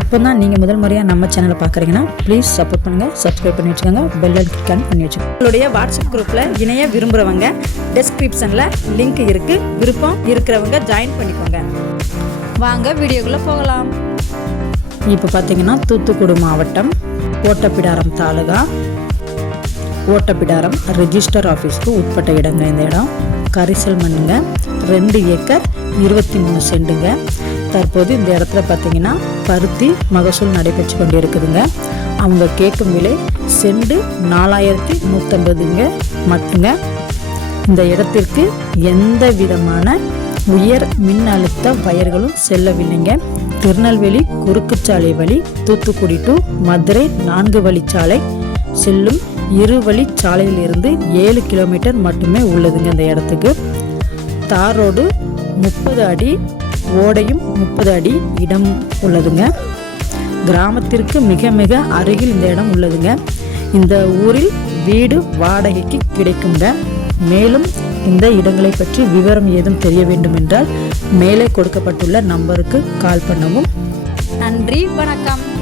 இப்போ தான் நீங்கள் முதல் முறையாக நம்ம சேனலை பார்க்குறீங்கன்னா ப்ளீஸ் சப்போர்ட் பண்ணுங்கள் சப்ஸ்கிரைப் பண்ணி வச்சுக்கோங்க பெல் கிளிக் ஆன் பண்ணி வச்சுக்கோங்க. உங்களுடைய வாட்ஸ்அப் குரூப்பில் இணைய விரும்புகிறவங்க டெஸ்கிரிப்ஷனில் லிங்க் இருக்குது விருப்பம் இருக்கிறவங்க ஜாயின் பண்ணிக்கோங்க. வாங்க வீடியோக்குள்ளே போகலாம். இப்போ பார்த்தீங்கன்னா தூத்துக்குடி மாவட்டம் ஓட்டப்பிடாரம் தாலுகா. ஓட்டப்பிடாரம் ரெஜிஸ்டர் ஆஃபீஸ்க்கு உட்பட்ட இடங்க இந்த இடம். கரிசல் மண்ணுங்க ரெண்டு ஏக்கர் இருபத்தி மூணு செண்டுங்க. தற்போது இந்த இடத்துல பார்த்தீங்கன்னா பருத்தி மகசூல் நடைபெற்று கொண்டு இருக்குதுங்க அவங்க கேட்கும் விலை செண்டு நாலாயிரத்தி நூற்றம்பதுங்க மட்டுங்க. இந்த இடத்திற்கு எந்த விதமான உயர் மின் அழுத்த வயர்களும் செல்லவில்லைங்க. திருநெல்வேலி குறுக்குச்சாலை வழி தூத்துக்குடி டு மதுரை நான்கு வழிச்சாலை செல்லும் இரு வழி சாலையிலிருந்து ஏழு கிலோமீட்டர் மட்டுமே உள்ளதுங்க இந்த இடத்துக்கு. தார் ரோடு முப்பது அடி ஓடையும் முப்பது அடி இடம் உள்ளதுங்க. கிராமத்திற்கு மிக மிக அருகில் இந்த இடம் உள்ளதுங்க. இந்த ஊரில் வீடு வாடகைக்கு கிடைக்குங்க மேலும் இந்த இடங்களை பற்றி விவரம் ஏதும் தெரிய வேண்டும் என்றால் மேலே கொடுக்கப்பட்டுள்ள நம்பருக்கு கால் பண்ணவும். நன்றி வணக்கம்.